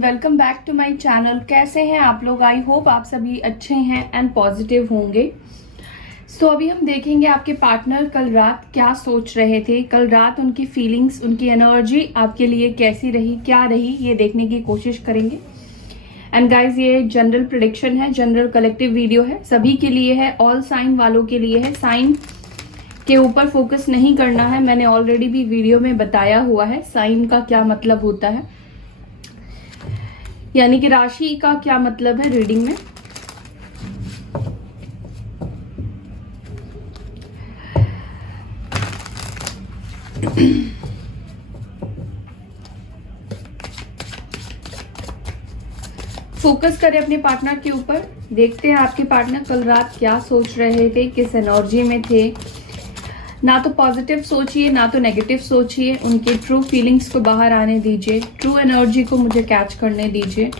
Welcome back to my channel. कैसे हैं आप लोग? आई होप आप सभी अच्छे हैं एंड पॉजिटिव होंगे। सो अभी हम देखेंगे आपके पार्टनर कल रात क्या सोच रहे थे, कल रात उनकी फीलिंग्स, उनकी एनर्जी आपके लिए कैसी रही, क्या रही, ये देखने की कोशिश करेंगे। एंड गाइज, ये जनरल प्रेडिक्शन है, जनरल कलेक्टिव वीडियो है, सभी के लिए है, ऑल साइन वालों के लिए है। साइन के ऊपर फोकस नहीं करना है, मैंने ऑलरेडी भी वीडियो में बताया हुआ है साइन का क्या मतलब होता है, यानी कि राशि का क्या मतलब है रीडिंग में। फोकस करें अपने पार्टनर के ऊपर, देखते हैं आपके पार्टनर कल रात क्या सोच रहे थे, किस एनर्जी में थे। ना तो पॉजिटिव सोचिए ना तो नेगेटिव सोचिए, उनके ट्रू फीलिंग्स को बाहर आने दीजिए, ट्रू एनर्जी को मुझे कैच करने दीजिए।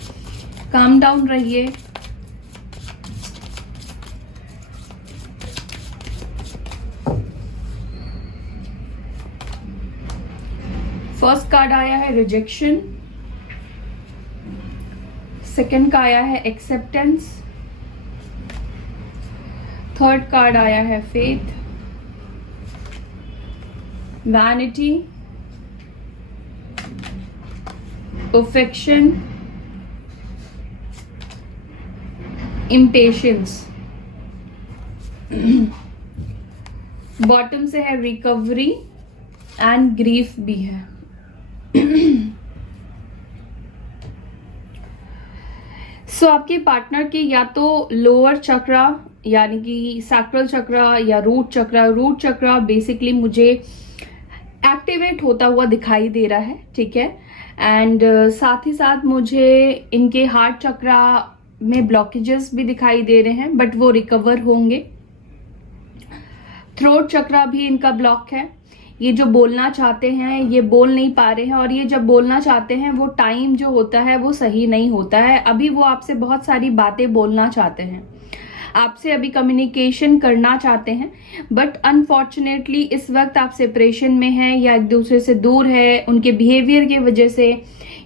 काम डाउन रहिए। फर्स्ट कार्ड आया है रिजेक्शन, सेकंड का आया है एक्सेप्टेंस, थर्ड कार्ड आया है faith, vanity, perfection, impatience. Bottom से है रिकवरी एंड ग्रीफ भी है। सो आपके पार्टनर के या तो लोअर चक्रा यानी कि सैक्रल चक्रा या रूट चक्रा बेसिकली मुझे एक्टिवेट होता हुआ दिखाई दे रहा है, ठीक है। एंड साथ ही साथ मुझे इनके हार्ट चक्रा में ब्लॉकेजेस भी दिखाई दे रहे हैं, बट वो रिकवर होंगे। थ्रोट चक्रा भी इनका ब्लॉक है, ये जो बोलना चाहते हैं ये बोल नहीं पा रहे हैं, और ये जब बोलना चाहते हैं वो टाइम जो होता है वो सही नहीं होता है। अभी वो आपसे बहुत सारी बातें बोलना चाहते हैं, आपसे अभी कम्युनिकेशन करना चाहते हैं, बट अनफॉर्चुनेटली इस वक्त आप सेपरेशन में हैं या एक दूसरे से दूर है, उनके बिहेवियर की वजह से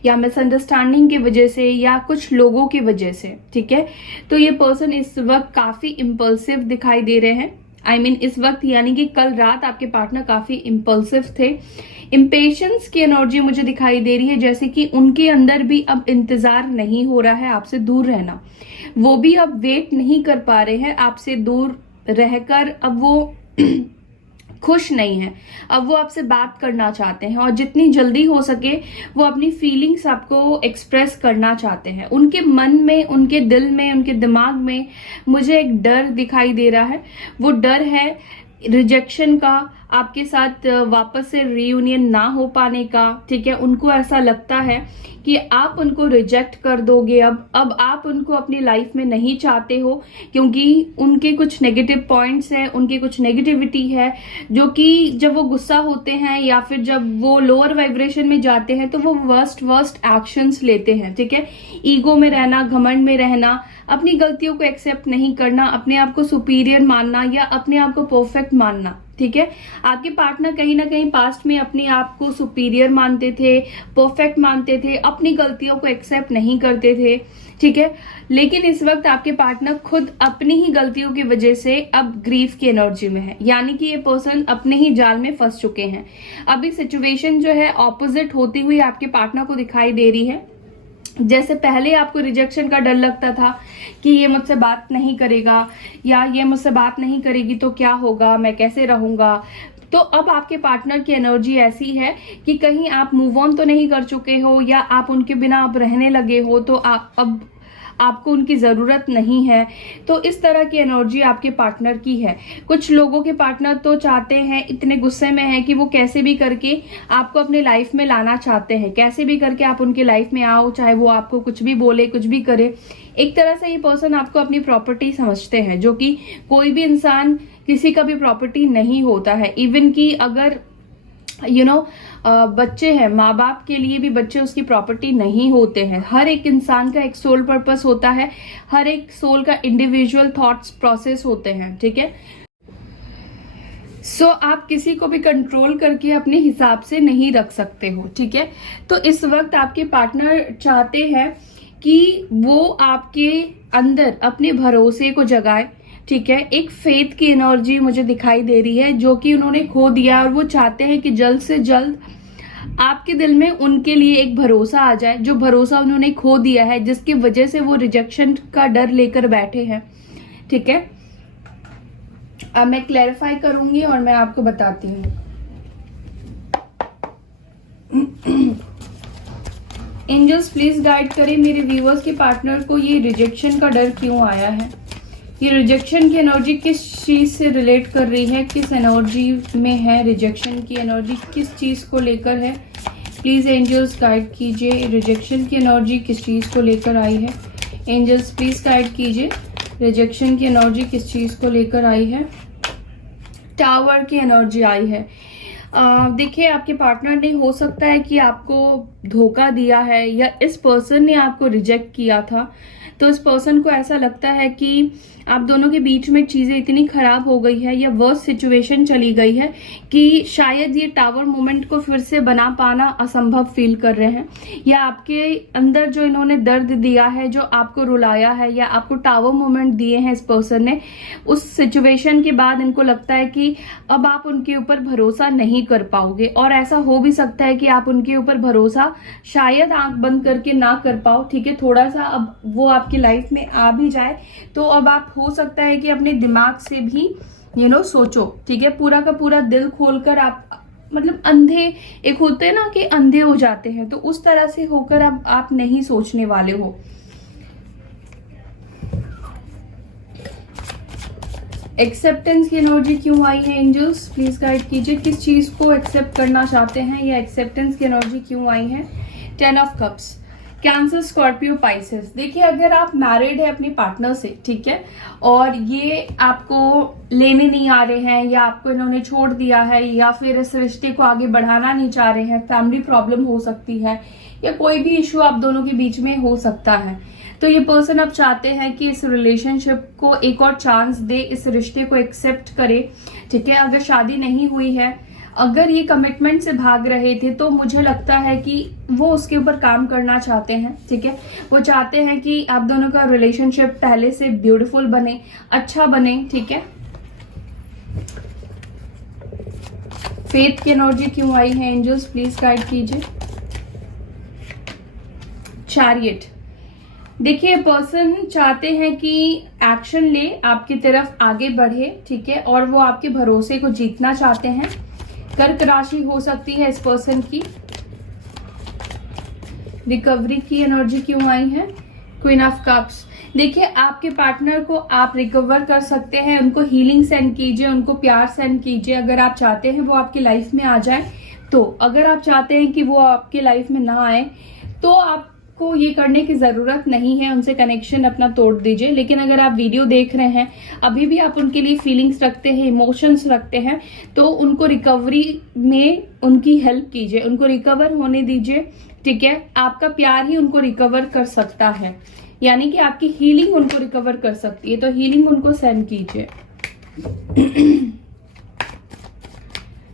या मिसअंडरस्टैंडिंग की वजह से या कुछ लोगों की वजह से, ठीक है। तो ये पर्सन इस वक्त काफी इम्पल्सिव दिखाई दे रहे हैं। I mean, इस वक्त यानी कि कल रात आपके पार्टनर काफी इम्पल्सिव थे। इम्पेशंस की एनर्जी मुझे दिखाई दे रही है, जैसे कि उनके अंदर भी अब इंतजार नहीं हो रहा है आपसे दूर रहना, वो भी अब वेट नहीं कर पा रहे हैं आपसे दूर रहकर, अब वो खुश नहीं है, अब वो आपसे बात करना चाहते हैं और जितनी जल्दी हो सके वो अपनी फीलिंग्स आपको एक्सप्रेस करना चाहते हैं। उनके मन में, उनके दिल में, उनके दिमाग में मुझे एक डर दिखाई दे रहा है। वो डर है रिजेक्शन का, आपके साथ वापस से रीयूनियन ना हो पाने का, ठीक है। उनको ऐसा लगता है कि आप उनको रिजेक्ट कर दोगे, अब आप उनको अपनी लाइफ में नहीं चाहते हो, क्योंकि उनके कुछ नेगेटिव पॉइंट्स हैं, उनकी कुछ नेगेटिविटी है, जो कि जब वो गुस्सा होते हैं या फिर जब वो लोअर वाइब्रेशन में जाते हैं तो वो वर्स्ट एक्शंस लेते हैं, ठीक है। ईगो में रहना, घमंड में रहना, अपनी गलतियों को एक्सेप्ट नहीं करना, अपने आप को सुपीरियर मानना या अपने आप को परफेक्ट मानना, ठीक है। आपके पार्टनर कहीं ना कहीं पास्ट में अपने आप को सुपीरियर मानते थे, परफेक्ट मानते थे, अपनी गलतियों को एक्सेप्ट नहीं करते थे, ठीक है। लेकिन इस वक्त आपके पार्टनर खुद अपनी ही गलतियों की वजह से अब ग्रीफ की एनर्जी में है, यानी कि ये पर्सन अपने ही जाल में फंस चुके हैं। अभी सिचुएशन जो है ऑपोजिट होती हुई आपके पार्टनर को दिखाई दे रही है। जैसे पहले आपको रिजेक्शन का डर लगता था कि ये मुझसे बात नहीं करेगा या ये मुझसे बात नहीं करेगी तो क्या होगा, मैं कैसे रहूंगा, तो अब आपके पार्टनर की एनर्जी ऐसी है कि कहीं आप मूव ऑन तो नहीं कर चुके हो या आप उनके बिना अब रहने लगे हो, तो अब आपको उनकी जरूरत नहीं है। तो इस तरह की एनर्जी आपके पार्टनर की है। कुछ लोगों के पार्टनर तो चाहते हैं, इतने गुस्से में हैं कि वो कैसे भी करके आपको अपने लाइफ में लाना चाहते हैं, कैसे भी करके आप उनके लाइफ में आओ, चाहे वो आपको कुछ भी बोले, कुछ भी करे। एक तरह से ये पर्सन आपको अपनी प्रॉपर्टी समझते हैं, जो कि कोई भी इंसान किसी का भी प्रॉपर्टी नहीं होता है। इवन कि अगर बच्चे हैं, माँ बाप के लिए भी बच्चे उसकी प्रॉपर्टी नहीं होते हैं। हर एक इंसान का एक सोल पर्पस होता है, हर एक सोल का इंडिविजुअल थॉट्स प्रोसेस होते हैं, ठीक है। आप किसी को भी कंट्रोल करके अपने हिसाब से नहीं रख सकते हो, ठीक है। तो इस वक्त आपके पार्टनर चाहते हैं कि वो आपके अंदर अपने भरोसे को जगाए, ठीक है। एक फेथ की एनर्जी मुझे दिखाई दे रही है जो कि उन्होंने खो दिया, और वो चाहते हैं कि जल्द से जल्द आपके दिल में उनके लिए एक भरोसा आ जाए, जो भरोसा उन्होंने खो दिया है, जिसकी वजह से वो रिजेक्शन का डर लेकर बैठे हैं, ठीक है। अब मैं क्लैरिफाई करूंगी और मैं आपको बताती हूँ। एंजल्स प्लीज गाइड करें मेरे व्यूअर्स के पार्टनर को ये रिजेक्शन का डर क्यों आया है। ये रिजेक्शन की एनर्जी किस चीज से रिलेट कर रही है, किस एनर्जी में है, रिजेक्शन की एनर्जी किस चीज को लेकर है। प्लीज एंजल्स गाइड कीजिए, रिजेक्शन की एनर्जी किस चीज को लेकर आई है। एंजल्स प्लीज गाइड कीजिए, रिजेक्शन की एनर्जी किस चीज को लेकर आई है। टावर की एनर्जी आई है। देखिए, आपके पार्टनर ने हो सकता है कि आपको धोखा दिया है, या इस पर्सन ने आपको रिजेक्ट किया था। तो इस पर्सन को ऐसा लगता है कि आप दोनों के बीच में चीजें इतनी खराब हो गई है, या वर्स्ट सिचुएशन चली गई है कि शायद ये टावर मोमेंट को फिर से बना पाना असंभव फील कर रहे हैं, या आपके अंदर जो इन्होंने दर्द दिया है, जो आपको रुलाया है, या आपको टावर मोमेंट दिए हैं इस पर्सन ने, उस सिचुएशन के बाद इनको लगता है कि अब आप उनके ऊपर भरोसा नहीं कर पाओगे। और ऐसा हो भी सकता है कि आप उनके ऊपर भरोसा शायद आंख बंद करके ना कर पाओ, ठीक है। थोड़ा सा अब वो आपकी लाइफ में आ भी जाए तो अब आप हो सकता है कि अपने दिमाग से भी सोचो, ठीक है। पूरा का पूरा दिल खोलकर आप, मतलब अंधे, एक होते हैं ना कि अंधे हो जाते हैं, तो उस तरह से होकर अब आप नहीं सोचने वाले हो। एक्सेप्टेंस की एनर्जी क्यों आई है एंजल्स, प्लीज गाइड कीजिए, किस चीज को एक्सेप्ट करना चाहते हैं, या एक्सेप्टेंस की एनर्जी क्यों आई है। 10 of cups, cancer, Scorpio, Pisces. देखिए, अगर आप मैरिड है अपने पार्टनर से, ठीक है, और ये आपको लेने नहीं आ रहे हैं, या आपको इन्होंने छोड़ दिया है, या फिर इस रिश्ते को आगे बढ़ाना नहीं चाह रहे हैं, फैमिली प्रॉब्लम हो सकती है, या कोई भी इश्यू आप दोनों के बीच में हो सकता है, तो ये पर्सन अब चाहते हैं कि इस रिलेशनशिप को एक और चांस दे, इस रिश्ते को एक्सेप्ट करे, ठीक है। अगर शादी नहीं हुई है, अगर ये कमिटमेंट से भाग रहे थे, तो मुझे लगता है कि वो उसके ऊपर काम करना चाहते हैं, ठीक है। वो चाहते हैं कि आप दोनों का रिलेशनशिप पहले से ब्यूटीफुल बने, अच्छा बने, ठीक है। फेथ की एनर्जी क्यों आई है एंजल्स, प्लीज गाइड कीजिए। चैरियट, देखिए, पर्सन चाहते हैं कि एक्शन ले, आपकी तरफ आगे बढ़े, ठीक है, और वो आपके भरोसे को जीतना चाहते हैं। कर्क राशि हो सकती है इस पर्सन की। रिकवरी की एनर्जी क्यों आई है। क्वीन ऑफ कप्स, देखिए, आपके पार्टनर को आप रिकवर कर सकते हैं, उनको हीलिंग सेंड कीजिए, उनको प्यार सेंड कीजिए, अगर आप चाहते हैं वो आपकी लाइफ में आ जाए तो। अगर आप चाहते हैं कि वो आपके लाइफ में ना आए तो आपको ये करने की जरूरत नहीं है, उनसे कनेक्शन अपना तोड़ दीजिए। लेकिन अगर आप वीडियो देख रहे हैं, अभी भी आप उनके लिए फीलिंग्स रखते हैं, इमोशंस रखते हैं, तो उनको रिकवरी में उनकी हेल्प कीजिए, उनको रिकवर होने दीजिए, ठीक है। आपका प्यार ही उनको रिकवर कर सकता है, यानी कि आपकी हीलिंग उनको रिकवर कर सकती है, तो हीलिंग उनको सेंड कीजिए।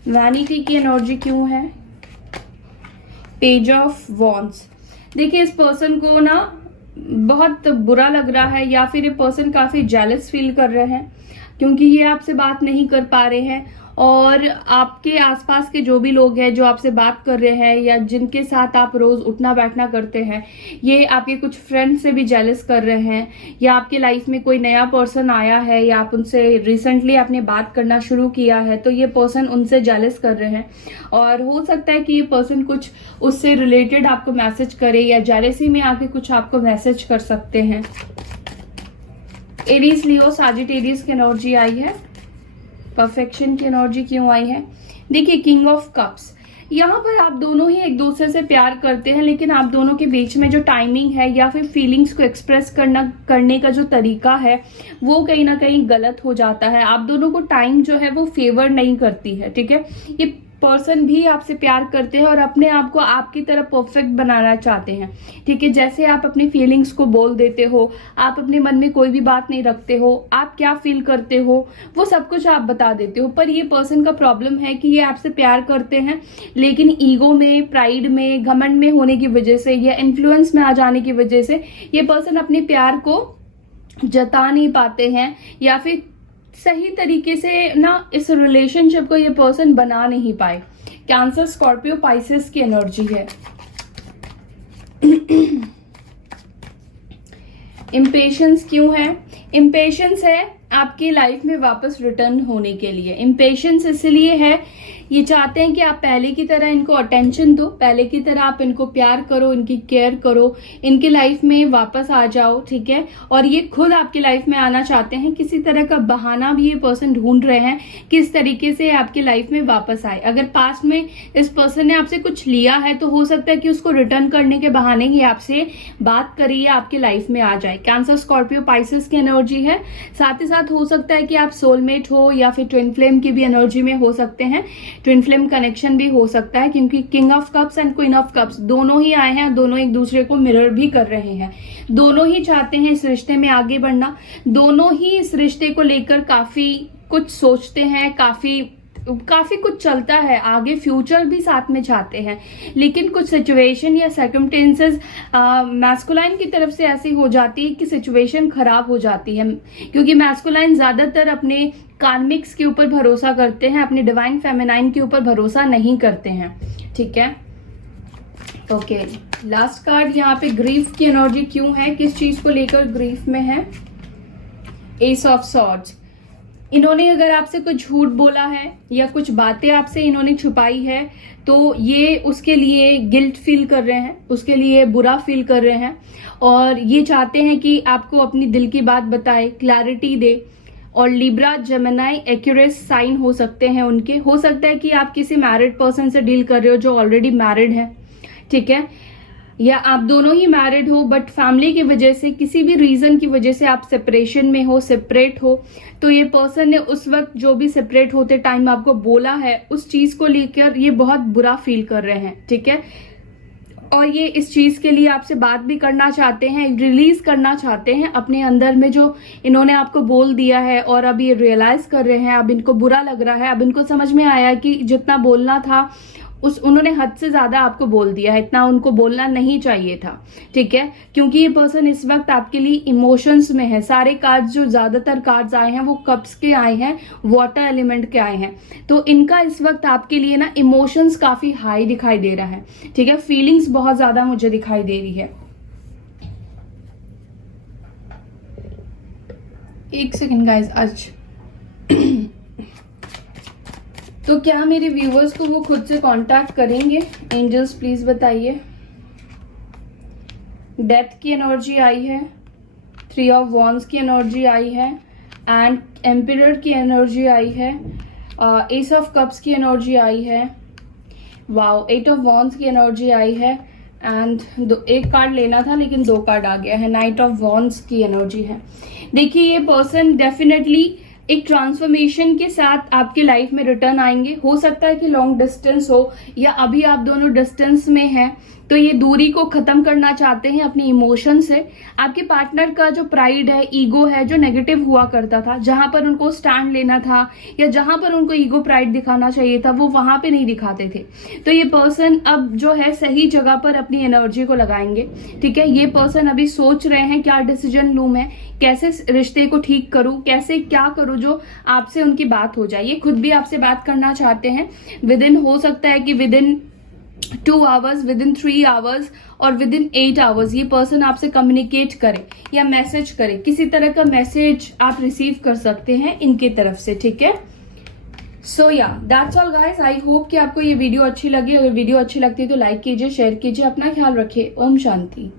वैनिटी की एनर्जी क्यों है। पेज ऑफ वॉन्ड्स, देखिए, इस पर्सन को ना बहुत बुरा लग रहा है, या फिर ये पर्सन काफी जेलस फील कर रहे हैं, क्योंकि ये आपसे बात नहीं कर पा रहे हैं, और आपके आसपास के जो भी लोग हैं जो आपसे बात कर रहे हैं, या जिनके साथ आप रोज उठना बैठना करते हैं, ये आपके कुछ फ्रेंड से भी जेलस कर रहे हैं, या आपके लाइफ में कोई नया पर्सन आया है, या आप उनसे रिसेंटली आपने बात करना शुरू किया है, तो ये पर्सन उनसे जेलस कर रहे हैं। और हो सकता है कि ये पर्सन कुछ उससे रिलेटेड आपको मैसेज करे, या जेलसी में आके कुछ आपको मैसेज कर सकते हैं। एरीज, लियो, सजिटेरियस की एनर्जी आई है। परफेक्शन की एनर्जी क्यों आई है। देखिए, किंग ऑफ कप्स, यहाँ पर आप दोनों ही एक दूसरे से प्यार करते हैं, लेकिन आप दोनों के बीच में जो टाइमिंग है, या फिर फीलिंग्स को एक्सप्रेस करने का जो तरीका है, वो कहीं ना कहीं गलत हो जाता है। आप दोनों को टाइम जो है वो फेवर नहीं करती है, ठीक है। ये पर्सन भी आपसे प्यार करते हैं और अपने आप को आपकी तरह परफेक्ट बनाना चाहते हैं। ठीक है, जैसे आप अपनी फीलिंग्स को बोल देते हो, आप अपने मन में कोई भी बात नहीं रखते हो, आप क्या फील करते हो वो सब कुछ आप बता देते हो। पर ये पर्सन का प्रॉब्लम है कि ये आपसे प्यार करते हैं, लेकिन ईगो में, प्राइड में, घमंड में होने की वजह से या इन्फ्लुएंस में आ जाने की वजह से ये पर्सन अपने प्यार को जता नहीं पाते हैं, या फिर सही तरीके से ना इस रिलेशनशिप को ये पर्सन बना नहीं पाए। कैंसर, स्कॉर्पियो, पाइसेस की एनर्जी है। इम्पेशंस क्यों है? इम्पेशंस है आपकी लाइफ में वापस रिटर्न होने के लिए। इम्पेशंस इसलिए है, ये चाहते हैं कि आप पहले की तरह इनको अटेंशन दो, पहले की तरह आप इनको प्यार करो, इनकी केयर करो, इनके लाइफ में वापस आ जाओ। ठीक है, और ये खुद आपकी लाइफ में आना चाहते हैं। किसी तरह का बहाना भी ये पर्सन ढूंढ रहे हैं किस तरीके से आपकी लाइफ में वापस आए। अगर पास्ट में इस पर्सन ने आपसे कुछ लिया है तो हो सकता है कि उसको रिटर्न करने के बहाने ही आपसे बात करिए, आपकी लाइफ में आ जाए। कैंसर, स्कॉर्पियो, पाइसेस की एनर्जी है। साथ ही साथ हो सकता है कि आप सोलमेट हो या फिर ट्विन फ्लेम की भी एनर्जी में हो सकते हैं। ट्विन फ्लेम कनेक्शन भी हो सकता है, क्योंकि king of cups and queen of cups दोनों ही आए हैं, दोनों एक दूसरे को मिरर भी कर रहे हैं। दोनों ही चाहते हैं इस रिश्ते में आगे बढ़ना, दोनों ही इस रिश्ते को लेकर काफी कुछ सोचते हैं, काफी कुछ चलता है आगे, फ्यूचर भी साथ में चाहते हैं। लेकिन कुछ सिचुएशन या सर्कमस्टेंसेस मैस्कुलाइन की तरफ से ऐसी हो जाती है कि सिचुएशन खराब हो जाती है, क्योंकि मैस्कुलाइन ज्यादातर अपने कार्मिक्स के ऊपर भरोसा करते हैं, अपने डिवाइन फेमिनाइन के ऊपर भरोसा नहीं करते हैं। ठीक है, ओके, लास्ट कार्ड यहाँ पे ग्रीफ की एनर्जी क्यों है, किस चीज को लेकर ग्रीफ में है? S of swords. इन्होंने अगर आपसे कुछ झूठ बोला है या कुछ बातें आपसे इन्होंने छुपाई है तो ये उसके लिए गिल्ट फील कर रहे हैं, उसके लिए बुरा फील कर रहे हैं, और ये चाहते हैं कि आपको अपनी दिल की बात बताए, क्लैरिटी दे। और लिब्रा, जेमिनी, एक्यूरियस साइन हो सकते हैं उनके। हो सकता है कि आप किसी मैरिड पर्सन से डील कर रहे हो जो ऑलरेडी मैरिड है। ठीक है, या आप दोनों ही मैरिड हो बट फैमिली की वजह से, किसी भी रीजन की वजह से आप सेपरेशन में हो, सेपरेट हो, तो ये पर्सन ने उस वक्त जो भी सेपरेट होते टाइम आपको बोला है उस चीज को लेकर ये बहुत बुरा फील कर रहे हैं। ठीक है, और ये इस चीज के लिए आपसे बात भी करना चाहते हैं, रिलीज करना चाहते हैं अपने अंदर में जो इन्होंने आपको बोल दिया है, और अब ये रियलाइज कर रहे हैं, अब इनको बुरा लग रहा है, अब इनको समझ में आया कि जितना बोलना था उन्होंने हद से ज्यादा आपको बोल दिया है, इतना उनको बोलना नहीं चाहिए था। ठीक है, क्योंकि ये पर्सन इस वक्त आपके लिए इमोशंस में है। सारे कार्ड्स, जो ज्यादातर कार्ड्स आए हैं वो कप्स के आए हैं, वाटर एलिमेंट के आए हैं, तो इनका इस वक्त आपके लिए ना इमोशंस काफी हाई दिखाई दे रहा है। ठीक है, फीलिंग्स बहुत ज्यादा मुझे दिखाई दे रही है। एक सेकेंड गाइज, आज तो क्या मेरे व्यूवर्स को वो खुद से कांटेक्ट करेंगे? एंजल्स प्लीज बताइए। डेथ की एनर्जी आई है, 3 ऑफ वॉन्ड्स की एनर्जी आई है, एंड एम्पिरर की एनर्जी आई है, एस ऑफ कप्स की एनर्जी आई है, वाओ, 8 ऑफ वॉन्ड्स की एनर्जी आई है, एंड एक कार्ड लेना था लेकिन 2 कार्ड आ गया है, नाइट ऑफ वॉन्ड्स की एनर्जी है। देखिए, ये पर्सन डेफिनेटली एक ट्रांसफॉर्मेशन के साथ आपके लाइफ में रिटर्न आएंगे। हो सकता है कि लॉन्ग डिस्टेंस हो या अभी आप दोनों डिस्टेंस में हैं, तो ये दूरी को खत्म करना चाहते हैं अपनी इमोशन से। आपके पार्टनर का जो प्राइड है, ईगो है, जो नेगेटिव हुआ करता था, जहां पर उनको स्टैंड लेना था या जहां पर उनको ईगो प्राइड दिखाना चाहिए था, वो वहां पे नहीं दिखाते थे। तो ये पर्सन अब जो है सही जगह पर अपनी एनर्जी को लगाएंगे। ठीक है, ये पर्सन अभी सोच रहे हैं क्या डिसीजन लूं मैं, कैसे रिश्ते को ठीक करूं, कैसे क्या करूं जो आपसे उनकी बात हो जाए। ये खुद भी आपसे बात करना चाहते हैं विद इन, हो सकता है कि with in 2 hours, with in 3 hours और विद इन 8 आवर्स ये पर्सन आपसे कम्युनिकेट करे या मैसेज करे। किसी तरह का मैसेज आप रिसीव कर सकते हैं इनके तरफ से। ठीक है, सो या that's all guys. I hope कि आपको ये वीडियो अच्छी लगी। अगर वीडियो अच्छी लगती है तो लाइक कीजिए, शेयर कीजिए, अपना ख्याल रखिए। ओम शांति।